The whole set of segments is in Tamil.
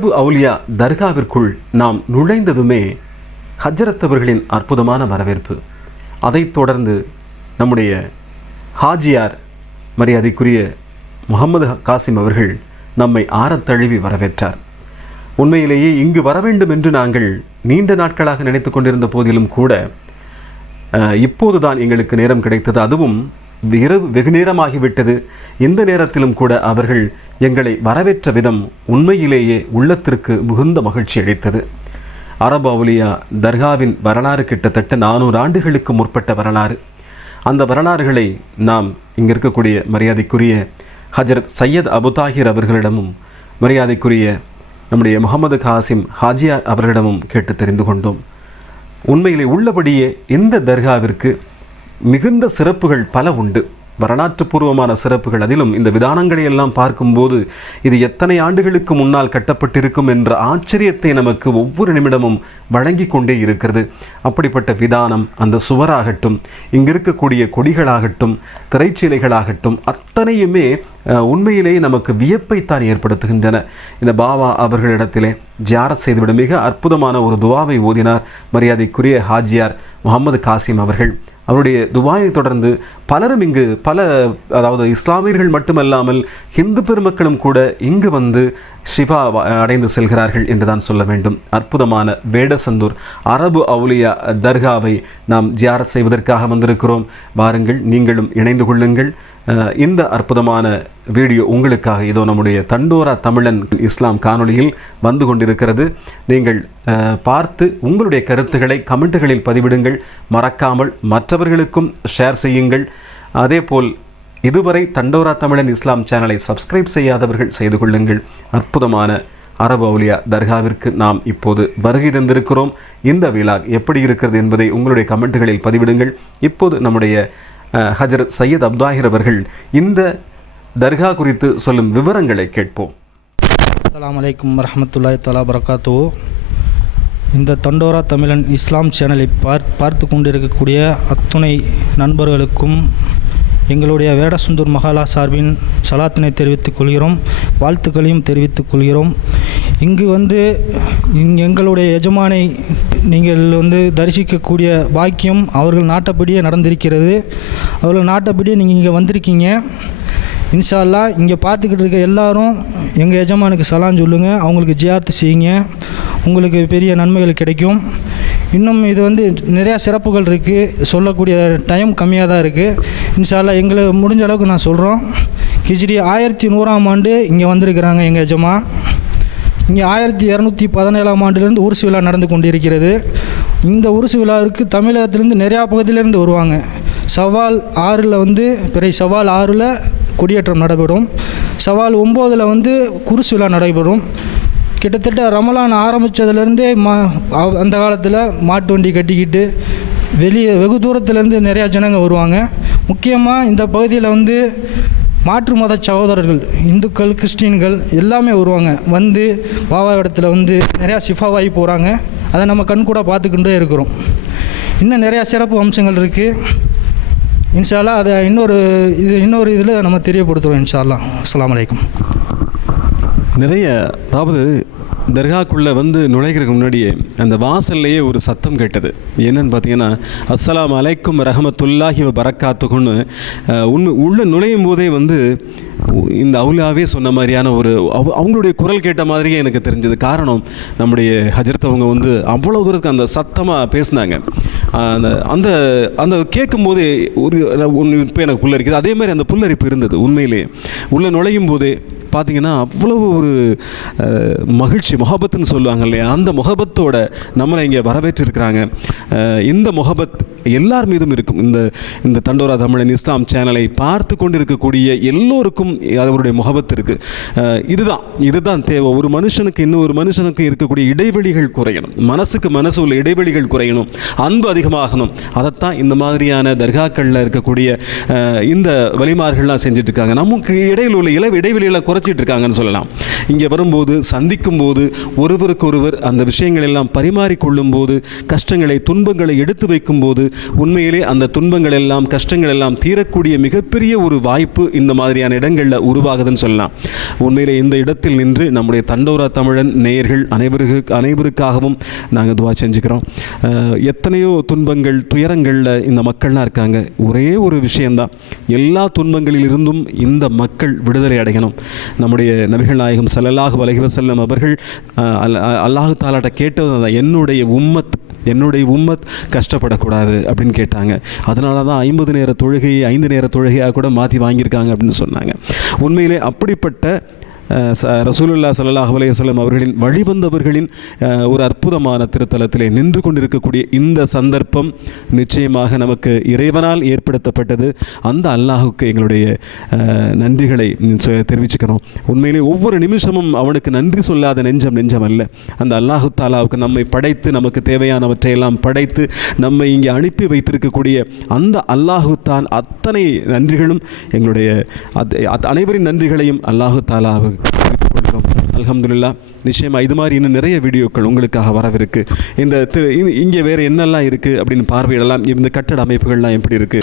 அரபு அவுலியா தர்காவிற்குள் நாம் நுழைந்ததுமே ஹஜ்ரத் அவர்களின் அற்புதமான வரவேற்பு. அதைத் தொடர்ந்து நம்முடைய ஹாஜியார் மரியாதைக்குரிய முகமது காசிம் அவர்கள் நம்மை ஆரத்தழுவி வரவேற்றார். உண்மையிலேயே இங்கு வர வேண்டும் என்று நாங்கள் நீண்ட நாட்களாக நினைத்து கொண்டிருந்த போதிலும் கூட இப்போதுதான் எங்களுக்கு நேரம் கிடைத்தது. அதுவும் இரவு வெகு நேரமாகிவிட்டது இந்த நேரத்திலும் கூட அவர்கள் எங்களை வரவேற்ற விதம் உண்மையிலேயே உள்ளத்திற்கு மிகுந்த மகிழ்ச்சி அளித்தது. அரபு அவுலியா தர்காவின் வரலாறு கிட்டத்தட்ட நானூறு ஆண்டுகளுக்கு முற்பட்ட வரலாறு. அந்த வரலாறுகளை நாம் இங்கே இருக்கக்கூடிய மரியாதைக்குரிய ஹஜரத் சையத் அபுதாகிர் அவர்களிடமும் மரியாதைக்குரிய நம்முடைய முகமது காசிம் ஹாஜியார் அவர்களிடமும் கேட்டு தெரிந்து கொண்டோம். உண்மையிலே உள்ளபடியே இந்த தர்காவிற்கு மிகுந்த சிறப்புகள் பல உண்டு. வரலாற்று பூர்வமான சிறப்புகள் அதிலும் இந்த விதானங்களை எல்லாம் பார்க்கும்போது இது எத்தனை ஆண்டுகளுக்கு முன்னால் கட்டப்பட்டிருக்கும் என்ற ஆச்சரியத்தை நமக்கு ஒவ்வொரு நிமிடமும் வழங்கி கொண்டே இருக்கிறது. அப்படிப்பட்ட விதானம் அந்த சுவராகட்டும் இங்கு இருக்கக்கூடிய கொடிகளாகட்டும் திரைச்சீலைகளாகட்டும் அத்தனையுமே உண்மையிலேயே நமக்கு வியப்பைத்தான் ஏற்படுத்துகின்றன. இந்த பாவா அவர்களிடத்திலே ஜியாரத் செய்துவிட மிக அற்புதமான ஒரு துவாவை ஓதினார் மரியாதைக்குரிய ஹாஜியார் முகமது காசிம் அவர்கள். அவருடைய துபாயை தொடர்ந்து பலரும் இங்கு பல அதாவது இஸ்லாமியர்கள் மட்டுமல்லாமல் ஹிந்து பெருமக்களும் கூட இங்கு வந்து ஷிவா அடைந்து செல்கிறார்கள் என்று தான் சொல்ல வேண்டும். அற்புதமான வேடசந்தூர் அரபு அவுலியா தர்காவை நாம் ஜியார செய்வதற்காக வந்திருக்கிறோம். வாருங்கள் நீங்களும் இணைந்து கொள்ளுங்கள். இந்த அற்புதமான வீடியோ உங்களுக்காக இதோ நம்முடைய தண்டோரா தமிழன் இஸ்லாம் காணொளியில் வந்து கொண்டிருக்கிறது. நீங்கள் பார்த்து உங்களுடைய கருத்துக்களை கமெண்ட்டுகளில் பதிவிடுங்கள். மறக்காமல் மற்றவர்களுக்கும் ஷேர் செய்யுங்கள். அதேபோல் இதுவரை தண்டோரா தமிழன் இஸ்லாம் சேனலை சப்ஸ்கிரைப் செய்யாதவர்கள் செய்து கொள்ளுங்கள். அற்புதமான அரபு அவுலியா தர்காவிற்கு நாம் இப்போது வருகை தந்திருக்கிறோம். இந்த விழா எப்படி இருக்கிறது என்பதை உங்களுடைய கமெண்ட்டுகளில் பதிவிடுங்கள். இப்போது நம்முடைய ஹஜர் ஹஜரத் சையத் அப்தாஹிர் அவர்கள் இந்த தர்கா குறித்து சொல்லும் விவரங்களை கேட்போம். அஸ்லாம் அலைக்கும் வரமத்துல்லாய் தலா பரகாத்தோ இந்த தண்டோரா தமிழன் இஸ்லாம் சேனலை பார் பார்த்து கொண்டிருக்கக்கூடிய அத்துணை நண்பர்களுக்கும் எங்களுடைய வேடசுந்தூர் மகாலா சார்பின் சலாத்தினை தெரிவித்துக் கொள்கிறோம் வாழ்த்துக்களையும் தெரிவித்துக் கொள்கிறோம். இங்கு வந்து இங் எங்களுடைய எஜமானை நீங்கள் வந்து தரிசிக்கக்கூடிய பாக்கியம் அவர்கள் நாட்டப்படியே நடந்திருக்கிறது. அவர்கள் நாட்டப்படியே நீங்கள் இங்கே வந்திருக்கீங்க. இன்ஷால்லா இங்கே பார்த்துக்கிட்டு இருக்க எல்லாரும் எங்கள் எஜமானுக்கு சலான் சொல்லுங்கள் அவங்களுக்கு ஜியார்த்து செய்யுங்க. உங்களுக்கு பெரிய நன்மைகள் கிடைக்கும். இன்னும் இது வந்து நிறையா சிறப்புகள் இருக்குது சொல்லக்கூடிய டைம் கம்மியாக தான் இருக்குது இன்ஷால்லா எங்களை முடிஞ்ச அளவுக்கு நான் சொல்கிறோம் ஹிஜ்ரி ஆயிரத்தி நூறாம் ஆண்டு இங்கே வந்திருக்கிறாங்க எங்கள் எஜமா. இங்கே ஆயிரத்தி இரநூத்தி பதினேழாம் ஆண்டிலிருந்து உருசு விழா நடந்து கொண்டிருக்கிறது. இந்த உருசு விழாவிற்கு தமிழகத்திலேருந்து நிறையா பகுதியிலேருந்து வருவாங்க. சவால் ஆறில் வந்து பிறை சவால் ஆறில் கொடியேற்றம் நடைபெறும். சவால் ஒம்போதில் வந்து குருசு விழா நடைபெறும். கிட்டத்தட்ட ரமலான் ஆரம்பித்ததுலேருந்தே மா அந்த காலத்தில் மாட்டு வண்டி கட்டிக்கிட்டு வெளியே வெகு தூரத்துலேருந்து நிறையா ஜனங்க வருவாங்க. முக்கியமாக இந்த பகுதியில் வந்து மாற்று மத சகோதரர்கள் இந்துக்கள் கிறிஸ்டின்கள் எல்லாமே வருவாங்க. வந்து பாபா இடத்துல வந்து நிறையா சிஃபாவாகி போகிறாங்க அதை நம்ம கண் கூட பார்த்துக்கிட்டே இருக்கிறோம். இன்னும் நிறையா சிறப்பு அம்சங்கள் இருக்குது இன்ஷால்லா அதை இன்னொரு இது இன்னொரு இதில் நம்ம தெரியப்படுத்துகிறோம் இன்ஷால்லா. அஸ்ஸலாமு அலைக்கும். நிறைய அதாவது தர்காக்குள்ளே வந்து நுழைகிறதுக்கு முன்னாடியே அந்த வாசல்லையே ஒரு சத்தம் கேட்டது. என்னன்னு பார்த்தீங்கன்னா அஸ்லாம் அலைக்கும் ரஹமத்துல்லாஹி வ பரக்காத்துக்குன்னு உண்மை உள்ளே நுழையும் போதே வந்து இந்த அவுலாவே சொன்ன மாதிரியான ஒரு அவ- அவங்களுடைய குரல் கேட்ட மாதிரியே எனக்கு தெரிஞ்சது. காரணம் நம்முடைய ஹஜரத்தவங்க வந்து அவ்வளோ தூரத்துக்கு அந்த சத்தமாக பேசினாங்க. அந்த அந்த அந்த கேட்கும்போதே ஒரு இப்போ எனக்கு புல்லரிக்குது. அதே மாதிரி அந்த புல்லரிப்பு இருந்தது உண்மையிலே. உள்ளே நுழையும் போதே பார்த்தீங்கன்னா அவ்வளவு ஒரு மகிழ்ச்சி முகபத்துன்னு சொல்லுவாங்க இல்லையா? அந்த முகபத்தோட நம்மளை இங்கே வரவேற்றிருக்கிறாங்க. இந்த முகபத் எல்லார் மீதும் இருக்கும். இந்த இந்த தண்டோரா தமிழன் இஸ்லாம் சேனலை பார்த்து கொண்டிருக்கக்கூடிய எல்லோருக்கும் அவருடைய முகபத் இருக்குது இதுதான் இதுதான் தேவை. ஒரு மனுஷனுக்கு இன்னொரு மனுஷனுக்கு இருக்கக்கூடிய இடைவெளிகள் குறையணும். மனசுக்கு மனசு உள்ள இடைவெளிகள் குறையணும். அன்பு அதிகமாகணும். அதைத்தான் இந்த மாதிரியான தர்காக்களில் இருக்கக்கூடிய இந்த வழிமார்கள்லாம் செஞ்சுட்டு இருக்காங்க நமக்கு இடையில் உள்ள இளவு இடைவெளிகளை குறை உரைச்சிட்டு இருக்காங்கன்னு சொல்லலாம். இங்கே வரும்போது சந்திக்கும் போது ஒருவருக்கொருவர் அந்த விஷயங்கள் எல்லாம் பரிமாறிக்கொள்ளும் போது கஷ்டங்களை துன்பங்களை எடுத்து வைக்கும் போது உண்மையிலே அந்த துன்பங்கள் எல்லாம் கஷ்டங்கள் எல்லாம் தீரக்கூடிய மிகப்பெரிய ஒரு வாய்ப்பு இந்த மாதிரியான இடங்களில் உருவாகுதுன்னு சொல்லலாம். உண்மையிலே இந்த இடத்தில் நின்று நம்முடைய தண்டோரா தமிழன் நேயர்கள் அனைவருக்கு அனைவருக்காகவும் நாங்கள் துவா செஞ்சுக்கிறோம். எத்தனையோ துன்பங்கள் துயரங்களில் இந்த மக்கள்லாம் இருக்காங்க. ஒரே ஒரு விஷயந்தான் எல்லா துன்பங்களில் இருந்தும் இந்த மக்கள் விடுதலை அடையணும். நம்முடைய நபிகள் நாயகம் சல்லல்லாஹு வலகி வஸல்லம் அவர்கள் அல்- அல்லாஹு தாலாட்ட கேட்டது தான் என்னுடைய உம்மத் என்னுடைய உம்மத் கஷ்டப்படக்கூடாது அப்படின்னு கேட்டாங்க. அதனால தான் ஐம்பது நேர தொழுகையை ஐந்து நேர தொழுகையாக கூட மாற்றி வாங்கியிருக்காங்க அப்படின்னு சொன்னாங்க. உண்மையிலே அப்படிப்பட்ட ரசூலுல்லா ச- அலையம் அவர்களின் வழிவந்தவர்களின் ஒரு அற்புதமான திருத்தலத்திலே நின்று கொண்டிருக்கக்கூடிய இந்த சந்தர்ப்பம் நிச்சயமாக நமக்கு இறைவனால் ஏற்படுத்தப்பட்டது. அந்த அல்லாஹுக்கு எங்களுடைய நன்றிகளை தெரிவிச்சுக்கிறோம். உண்மையிலே ஒவ்வொரு நிமிஷமும் அவனுக்கு நன்றி சொல்லாத நெஞ்சம் நெஞ்சம் அல்ல. அந்த அல்லாஹு தாலாவுக்கு நம்மை படைத்து நமக்கு தேவையானவற்றையெல்லாம் படைத்து நம்மை இங்கே அனுப்பி வைத்திருக்கக்கூடிய அந்த அல்லாஹு தான் அத்தனை நன்றிகளும் எங்களுடைய அனைவரின் நன்றிகளையும் அல்லாஹு தாலாவுக்கு தெரிவித்துக் கொள்கிறோம் நிச்சயமாக இது மாதிரி இன்னும் நிறைய வீடியோக்கள் உங்களுக்காக வரவிருக்கு. இந்த திரு இ- இங்கே வேறு என்னெல்லாம் இருக்குது அப்படின்னு பார்வையிடலாம். இந்த கட்டட அமைப்புகள்லாம் எப்படி இருக்குது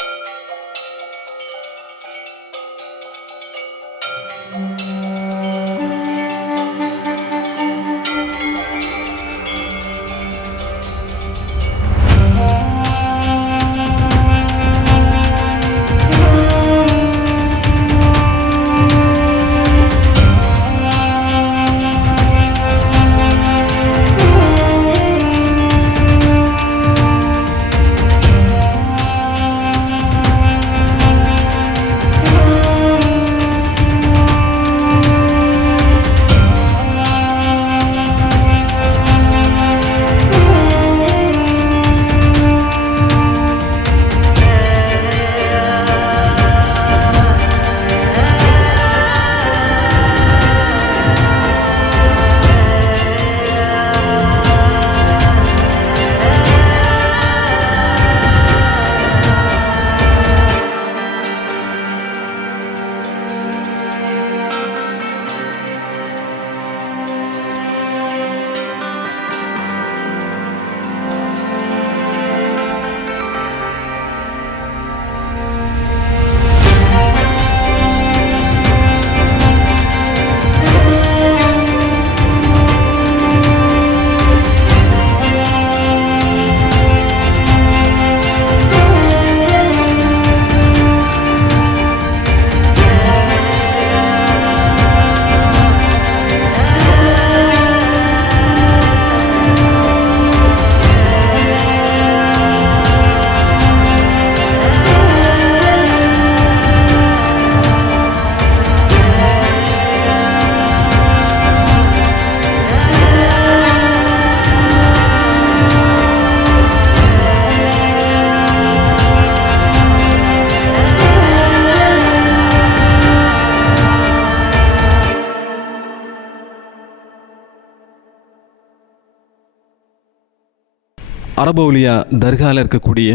அரபவுலியா தர்காவில் இருக்கக்கூடிய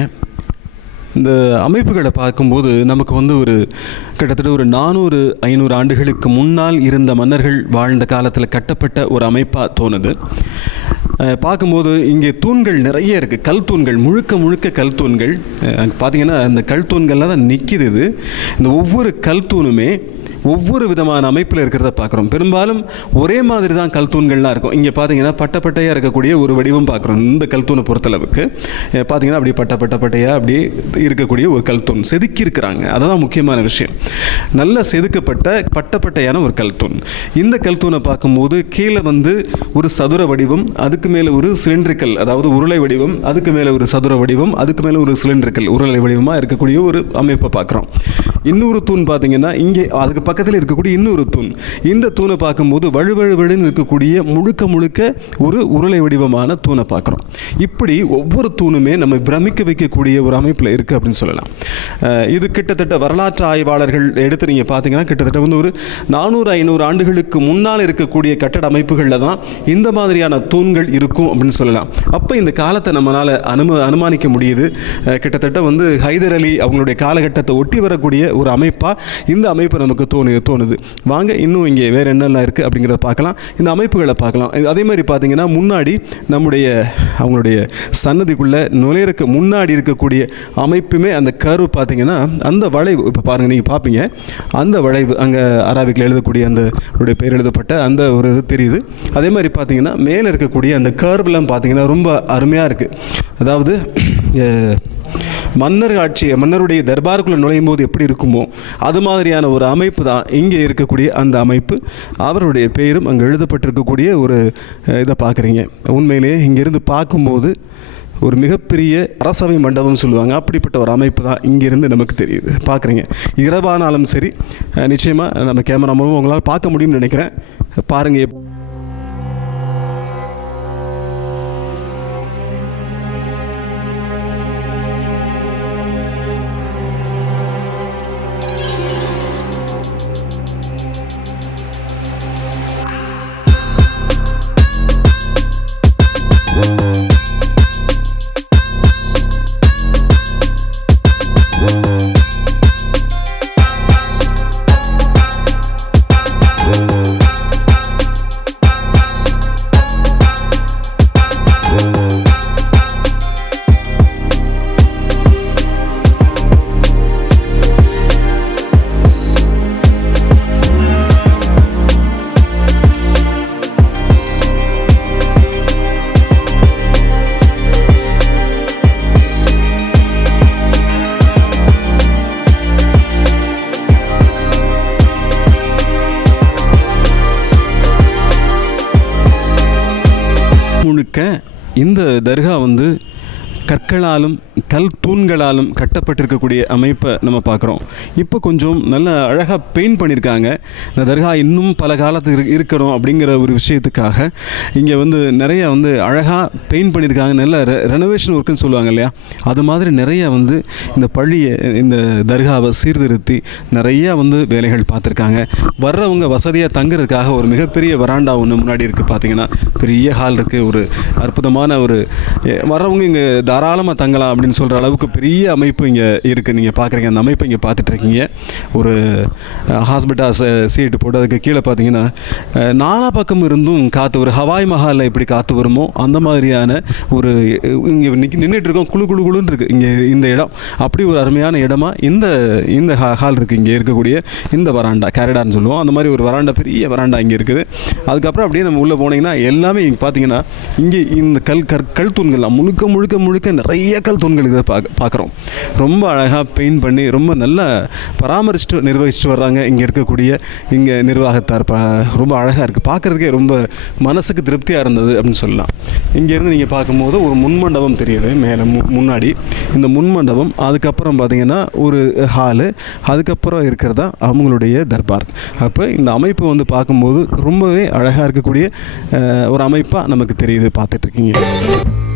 இந்த அமைப்புகளை பார்க்கும்போது நமக்கு வந்து ஒரு கிட்டத்தட்ட ஒரு நானூறு ஐநூறு ஆண்டுகளுக்கு முன்னால் இருந்த மன்னர்கள் வாழ்ந்த காலத்தில் கட்டப்பட்ட ஒரு அமைப்பாக தோணுது. பார்க்கும்போது இங்கே தூண்கள் நிறைய இருக்குது கல் தூண்கள் முழுக்க முழுக்க கல் தூண்கள். பார்த்தீங்கன்னா அந்த கல் தூண்கள்லாம் தான் நிற்கிது இது. இந்த ஒவ்வொரு கல் தூணுமே ஒவ்வொரு விதமான அமைப்பில் இருக்கிறத பார்க்குறோம். பெரும்பாலும் ஒரே மாதிரி தான் கல் தூண்கள்லாம் இருக்கும். இங்கே பார்த்தீங்கன்னா பட்டப்பட்டையாக இருக்கக்கூடிய ஒரு வடிவம் பார்க்குறோம். இந்த கல் தூணை பொறுத்தளவுக்கு பார்த்தீங்கன்னா அப்படி பட்ட பட்டப்பட்டையாக அப்படி இருக்கக்கூடிய ஒரு கல் தூண் செதுக்கி இருக்கிறாங்க அதுதான் முக்கியமான விஷயம். நல்ல செதுக்கப்பட்ட பட்டப்பட்டையான ஒரு கல் தூண் இந்த கல் தூணை பார்க்கும்போது கீழே வந்து ஒரு சதுர வடிவம் அதுக்கு மேலே ஒரு சிலிண்ட்ரிக்கல் அதாவது உருளை வடிவம் அதுக்கு மேலே ஒரு சதுர வடிவம் அதுக்கு மேலே ஒரு சிலிண்ட்ரிக்கல் உருளை வடிவமாக இருக்கக்கூடிய ஒரு அமைப்பை பார்க்குறோம். இன்னொரு தூண் பார்த்தீங்கன்னா இங்கே அதுக்கு பக்கத்தில் இருக்கக்கூடிய இன்னொரு தூண். இந்த தூணை பார்க்கும்போது வழுவழுவழுன்னு இருக்கக்கூடிய முழுக்க முழுக்க ஒரு உருளை வடிவமான தூணை பார்க்குறோம். இப்படி ஒவ்வொரு தூணுமே நம்ம பிரமிக்க வைக்கக்கூடிய ஒரு அமைப்பில் இருக்குது அப்படின்னு சொல்லலாம். இது கிட்டத்தட்ட வரலாற்று ஆய்வாளர்கள் எடுத்து நீங்கள் பார்த்தீங்கன்னா கிட்டத்தட்ட வந்து ஒரு நானூறு ஐநூறு ஆண்டுகளுக்கு முன்னால் இருக்கக்கூடிய கட்டட அமைப்புகளில் தான் இந்த மாதிரியான தூண்கள் இருக்கும் அப்படின்னு சொல்லலாம். அப்போ இந்த காலத்தை நம்மளால் அனும அனுமானிக்க முடியுது. கிட்டத்தட்ட வந்து ஹைதர் அலி அவங்களுடைய காலகட்டத்தை ஒட்டி வரக்கூடிய ஒரு அமைப்பாக இந்த அமைப்பு நமக்கு தோணும் தோணு தோணுது. வாங்க இன்னும் இங்கே வேறு என்னெல்லாம் இருக்குது அப்படிங்கிறத பார்க்கலாம். இந்த அமைப்புகளை பார்க்கலாம். இது அதே மாதிரி பார்த்தீங்கன்னா முன்னாடி நம்முடைய அவங்களுடைய சன்னதிக்குள்ளே நுழையிறக்கு முன்னாடி இருக்கக்கூடிய அமைப்புமே அந்த கரு பார்த்தீங்கன்னா அந்த வளைவு இப்போ பாருங்கள் நீங்கள் பார்ப்பீங்க. அந்த வளைவு அங்கே அராபிக்கில் எழுதக்கூடிய அந்த உடைய பெயர் எழுதப்பட்ட அந்த ஒரு இது தெரியுது. அதே மாதிரி பார்த்தீங்கன்னா மேலே இருக்கக்கூடிய அந்த கர்வ்லாம் பார்த்தீங்கன்னா ரொம்ப அருமையாக இருக்குது அதாவது மன்னர் ஆட்சி மன்னருடைய தர்பாருக்குள்ளே நுழையும் போது எப்படி இருக்குமோ அது மாதிரியான ஒரு அமைப்பு தான் இங்கே இருக்கக்கூடிய அந்த அமைப்பு. அவருடைய பெயரும் அங்கே எழுதப்பட்டிருக்கக்கூடிய ஒரு இதை பார்க்குறீங்க. உண்மையிலேயே இங்கேருந்து பார்க்கும்போது ஒரு மிகப்பெரிய அரசவை மண்டபம் சொல்லுவாங்க. அப்படிப்பட்ட ஒரு அமைப்பு தான் இங்கேருந்து நமக்கு தெரியுது. பார்க்குறீங்க. இரவானாலும் சரி நிச்சயமாக நம்ம கேமரா மூலம் உங்களால் பார்க்க முடியும்னு நினைக்கிறேன். பாருங்கள் முழுக்க இந்த தர்கா வந்து கற்களாலும் கல் தூண்களாலும் கட்டப்பட்டிருக்கக்கூடிய அமைப்பை நம்ம பார்க்குறோம். இப்போ கொஞ்சம் நல்ல அழகாக பெயிண்ட் பண்ணியிருக்காங்க. இந்த தர்கா இன்னும் பல காலத்துக்கு இருக்கணும் அப்படிங்கிற ஒரு விஷயத்துக்காக இங்கே வந்து நிறைய வந்து அழகாக பெயிண்ட் பண்ணியிருக்காங்க. நல்ல ரெனோவேஷன் ஒர்க்குன்னு சொல்லுவாங்க இல்லையா? அது மாதிரி நிறைய வந்து இந்த பள்ளியை இந்த தர்காவை சீர்திருத்தி நிறையா வந்து வேலைகள் பார்த்துருக்காங்க. வர்றவங்க வசதியாக தங்குறதுக்காக ஒரு மிகப்பெரிய வராண்டா ஒன்று முன்னாடி இருக்குது பார்த்தீங்கன்னா பெரிய ஹால் இருக்குது ஒரு அற்புதமான ஒரு வர்றவங்க இங்கே தாராளமாக தங்கலாம் அப்படின்னு சொல்கிற அளவுக்கு பெரிய அமைப்பு இங்கே இருக்குது நீங்கள் பார்க்குறீங்க அந்த அமைப்பை இங்கே பார்த்துட்ருக்கீங்க. ஒரு ஹாஸ்பிட்டாஸ் சீட்டு போட்டு அதுக்கு கீழே பார்த்தீங்கன்னா நானா நாலா பக்கம் இருந்தும் காற்று ஒரு ஹவாய் மஹாலில் எப்படி காற்று வருமோ அந்த மாதிரியான ஒரு இங்கே நின்றுட்டு இருக்கோம் குழு குழு குழுன்னு இருக்குது இங்கே இந்த இடம். அப்படி ஒரு அருமையான இடமா இந்த இந்த ஹா- ஹால் இருக்குது இங்கே இருக்கக்கூடிய இந்த வராண்டா கேரடான்னு சொல்லுவோம். அந்த மாதிரி ஒரு வராண்டா பெரிய வராண்டா இங்கே இருக்குது. அதுக்கப்புறம் அப்படியே நம்ம உள்ளே போனீங்கன்னா எல்லாமே இங்கே பார்த்தீங்கன்னா இங்கே இந்த கல் கற் கல் தூண்கள்லாம் முழுக்க முழுக்க முழுக்க நிறைய கல் தூண்கள் இதை பார்க்க பார்க்குறோம். ரொம்ப அழகாக பெயிண்ட் பண்ணி ரொம்ப நல்லா பராமரிச்சுட்டு நிர்வகிச்சுட்டு வர்றாங்க இங்கே இருக்கக்கூடிய இங்கே நிர்வாகத்தார். ரொம்ப அழகாக இருக்குது பார்க்குறதுக்கே ரொம்ப மனசுக்கு திருப்தியாக இருந்தது அப்படின்னு சொல்லலாம். இங்கேருந்து நீங்கள் பார்க்கும்போது ஒரு முன்மண்டபம் தெரியுது மேலே மு முன்னாடி. இந்த முன்மண்டபம் அதுக்கப்புறம் பார்த்திங்கன்னா ஒரு ஹாலு அதுக்கப்புறம் இருக்கிறதா அவங்களுடைய தர்பார். அப்போ இந்த அமைப்பு வந்து பார்க்கும்போது ரொம்பவே அழகாக இருக்கக்கூடிய ஒரு அமைப்பாக நமக்கு தெரியுது பார்த்துட்ருக்கீங்க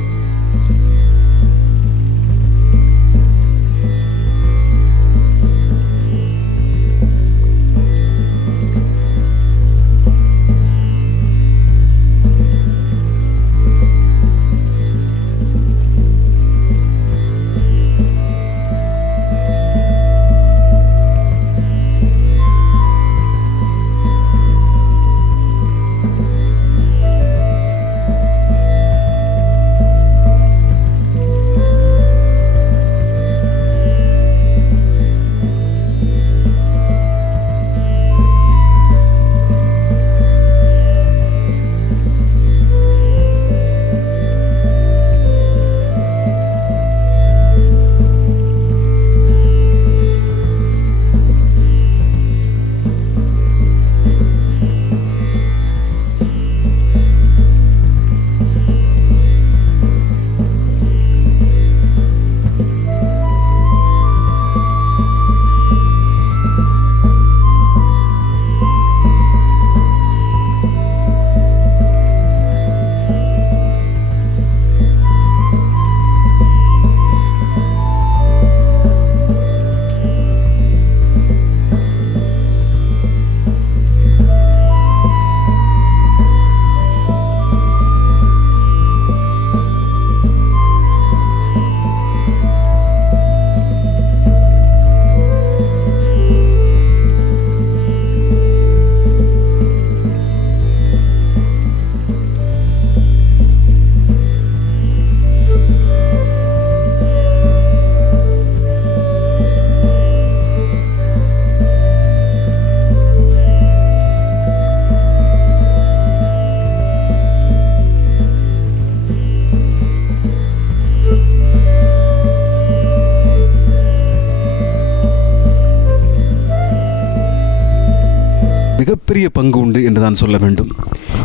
பெரிய பங்கு உண்டு என்று தான் சொல்ல வேண்டும்.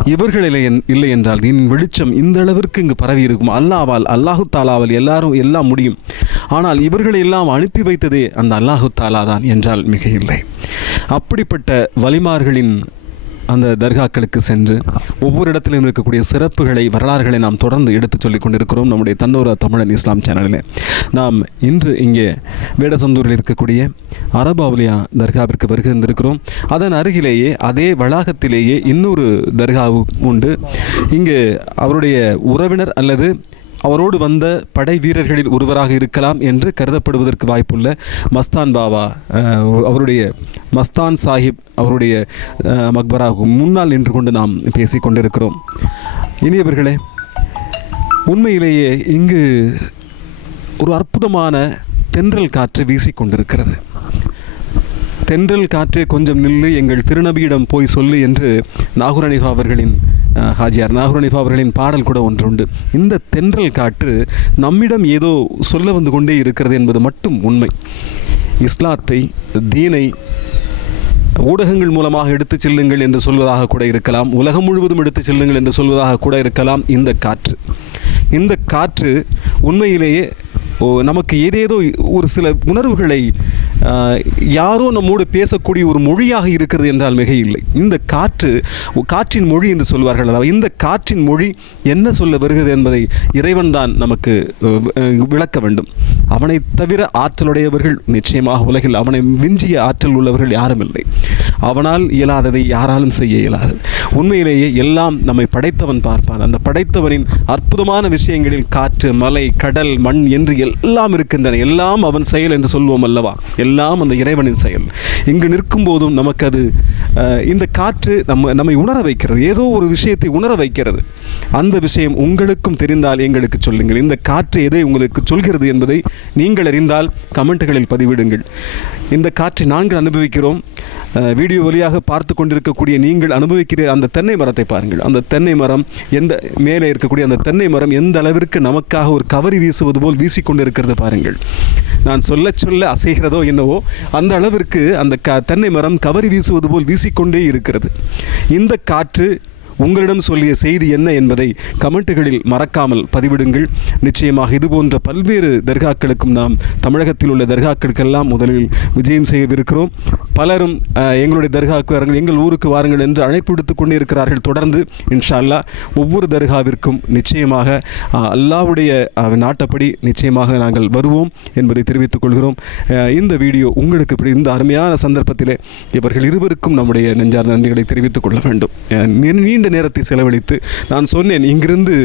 இவர்கள் இல்லை என்- இல்லை என்றால் தீனின் வெளிச்சம் இந்த அளவிற்கு இங்கு பரவி இருக்கும். அல்லாவால் அல்லாஹு தாலாவால் எல்லாரும் எல்லாம் முடியும். ஆனால் இவர்களை எல்லாம் அனுப்பி வைத்ததே அந்த அல்லாஹு தாலா தான் என்றால் மிக இல்லை அப்படிப்பட்ட வலிமார்களின் அந்த தர்காக்களுக்கு சென்று ஒவ்வொரு இடத்திலும் இருக்கக்கூடிய சிறப்புகளை வரலாறுகளை நாம் தொடர்ந்து எடுத்து சொல்லிக் கொண்டிருக்கிறோம். நம்முடைய தன்னோர தமிழன் இஸ்லாம் சேனலில். நாம் இன்று இங்கே வேடசந்தூரில் இருக்கக்கூடிய அரபாவுலியா தர்காவிற்கு வருகின்றிருக்கிறோம் அதன் அருகிலேயே அதே வளாகத்திலேயே இன்னொரு தர்கா உண்டு. இங்கு அவருடைய உறவினர் அல்லது அவரோடு வந்த படை வீரர்களில் ஒருவராக இருக்கலாம் என்று கருதப்படுவதற்கு வாய்ப்புள்ள மஸ்தான் பாபா அவருடைய மஸ்தான் சாஹிப் அவருடைய அஹ், மக்பராக முன்னால் நின்று கொண்டு நாம் பேசிக் கொண்டிருக்கிறோம். இனியவர்களே உண்மையிலேயே இங்கு ஒரு அற்புதமான தென்றல் காற்று வீசிக்கொண்டிருக்கிறது. தென்றல் காற்றே கொஞ்சம் நில்லு எங்கள் திருநபியிடம் போய் சொல்லு என்று நாகுரணிஃபா அவர்களின் ஹாஜியார் நாகுரணிஃபா அவர்களின் பாடல் கூட ஒன்று உண்டு. இந்த தென்றல் காற்று நம்மிடம் ஏதோ சொல்ல வந்து கொண்டே இருக்கிறது என்பது மட்டும் உண்மை. இஸ்லாத்தை தீனை ஊடகங்கள் மூலமாக எடுத்துச் செல்லுங்கள் என்று சொல்வதாக கூட இருக்கலாம் உலகம் முழுவதும் எடுத்துச் செல்லுங்கள் என்று சொல்வதாக கூட இருக்கலாம் இந்த காற்று. இந்த காற்று உண்மையிலேயே நமக்கு ஏதேதோ ஒரு சில உணர்வுகளை யாரோ நம்மோடு பேசக்கூடிய ஒரு மொழியாக இருக்கிறது என்றால் மிக இல்லை இந்த காற்று காற்றின் மொழி என்று சொல்வார்கள் அல்லவா? இந்த காற்றின் மொழி என்ன சொல்ல வருகிறது என்பதை இறைவன் தான் நமக்கு விளக்க வேண்டும். அவனை தவிர ஆற்றலுடையவர்கள் நிச்சயமாக உலகில் அவனை விஞ்சிய ஆற்றல் உள்ளவர்கள் யாரும் இல்லை. அவனால் இயலாததை யாராலும் செய்ய இயலாது. உண்மையிலேயே எல்லாம் நம்மை படைத்தவன் பார்ப்பான். அந்த படைத்தவனின் அற்புதமான விஷயங்களில் காற்று மலை கடல் மண் என்று எல்லாம் இருக்கின்றன. எல்லாம் அவன் செயல் என்று சொல்வோம் அல்லவா? எல்லாம் எல்லாம் அந்த இறைவனின் செயல். இங்கு நிற்கும் போதும் நமக்கு அது இந்த காற்று நம்ம நம்மை உணர வைக்கிறது. ஏதோ ஒரு விஷயத்தை உணர வைக்கிறது. அந்த விஷயம் உங்களுக்கும் தெரிந்தால் எங்களுக்கு சொல்லுங்கள். இந்த காற்று எதை உங்களுக்கு சொல்கிறது என்பதை நீங்கள் அறிந்தால் கமெண்ட்டுகளில் பதிவிடுங்கள். இந்த காற்றை நாங்கள் அனுபவிக்கிறோம். வீடியோ வழியாக பார்த்து கொண்டிருக்கக்கூடிய நீங்கள் அனுபவிக்கிற அந்த தென்னை மரத்தை பாருங்கள். அந்த தென்னை மரம் எந்த மேலே இருக்கக்கூடிய அந்த தென்னை மரம் எந்த அளவிற்கு நமக்காக ஒரு கவரி வீசுவது போல் வீசிக்கொண்டிருக்கிறது பாருங்கள். நான் சொல்ல சொல்ல அசைகிறதோ என்னவோ அந்த அளவிற்கு அந்த க தென்னை மரம் கவரி வீசுவது போல் வீசிக்கொண்டே இருக்கிறது. இந்த காற்று உங்களிடம் சொல்லிய செய்தி என்ன என்பதை கமெண்ட்டுகளில் மறக்காமல் பதிவிடுங்கள். நிச்சயமாக இதுபோன்ற பல்வேறு தர்காக்களுக்கும் நாம் தமிழகத்தில் உள்ள தர்காக்களுக்கெல்லாம் முதலில் விஜயம் செய்யவிருக்கிறோம். பலரும் எங்களுடைய தர்காவுக்கு வாருங்கள் எங்கள் ஊருக்கு வாருங்கள் என்று அழைப்பு விடுத்து கொண்டிருக்கிறார்கள் தொடர்ந்து இன்ஷா ஒவ்வொரு தர்காவிற்கும் நிச்சயமாக அல்லாவுடைய அல்லாஹ்வுடைய நாட்டப்படி நிச்சயமாக நாங்கள் வருவோம் என்பதை தெரிவித்துக் கொள்கிறோம். இந்த வீடியோ உங்களுக்கு இப்படி இந்த அருமையான சந்தர்ப்பத்திலே இவர்கள் இருவருக்கும் நம்முடைய நெஞ்சார்ந்த நன்றிகளை தெரிவித்துக் கொள்ள வேண்டும். நீண்ட நேரத்தை செலவழித்து நான் சொன்னேன் இங்கிருந்து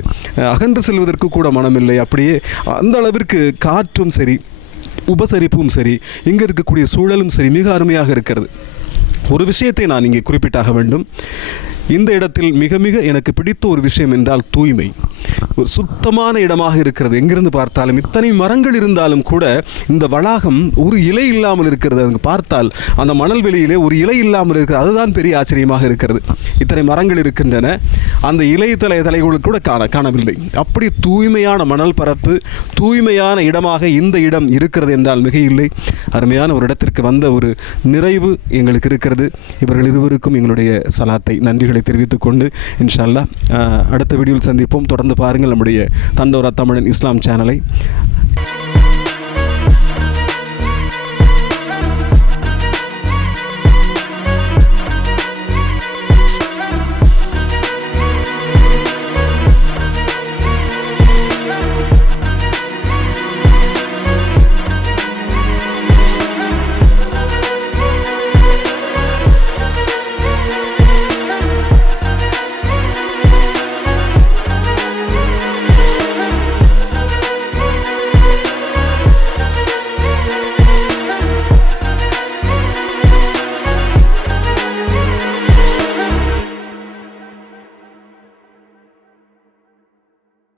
அகன்று செல்வதற்கு கூட மனமில்லை. அப்படியே அந்த அளவிற்கு காற்றும் சரி உபசரிப்பும் சரி இங்கே இருக்கக்கூடிய சூழலும் சரி மிக அருமையாக இருக்கிறது. ஒரு விஷயத்தை நான் இங்கே குறிப்பிட்டாக வேண்டும். இந்த இடத்தில் மிக மிக எனக்கு பிடித்த ஒரு விஷயம் என்றால் தூய்மை. ஒரு சுத்தமான இடமாக இருக்கிறது. எங்கிருந்து பார்த்தாலும் இத்தனை மரங்கள் இருந்தாலும் கூட இந்த வளாகம் ஒரு இலை இல்லாமல் இருக்கிறது. அங்கு பார்த்தால் அந்த மணல் வெளியிலே ஒரு இலை இல்லாமல் இருக்கிறது. அதுதான் பெரிய ஆச்சரியமாக இருக்கிறது. இத்தனை மரங்கள் இருக்கின்றன. அந்த இலை தலை தலைகள் கூட காண காணவில்லை. அப்படி தூய்மையான மணல் பரப்பு தூய்மையான இடமாக இந்த இடம் இருக்கிறது என்றால் மிக இல்லை அருமையான ஒரு இடத்திற்கு வந்த ஒரு நிறைவு எங்களுக்கு இருக்கிறது. இவர்கள் இருவருக்கும் எங்களுடைய சலாத்தை நன்றிகளை தெரிவித்துக் கொண்டு இன்ஷா அல்லாஹ் அடுத்த வீடியோவில் சந்திப்போம். தொடர்ந்து பாருங்கள். நம்முடைய தண்டோரா தமிழன் இஸ்லாம் சேனலை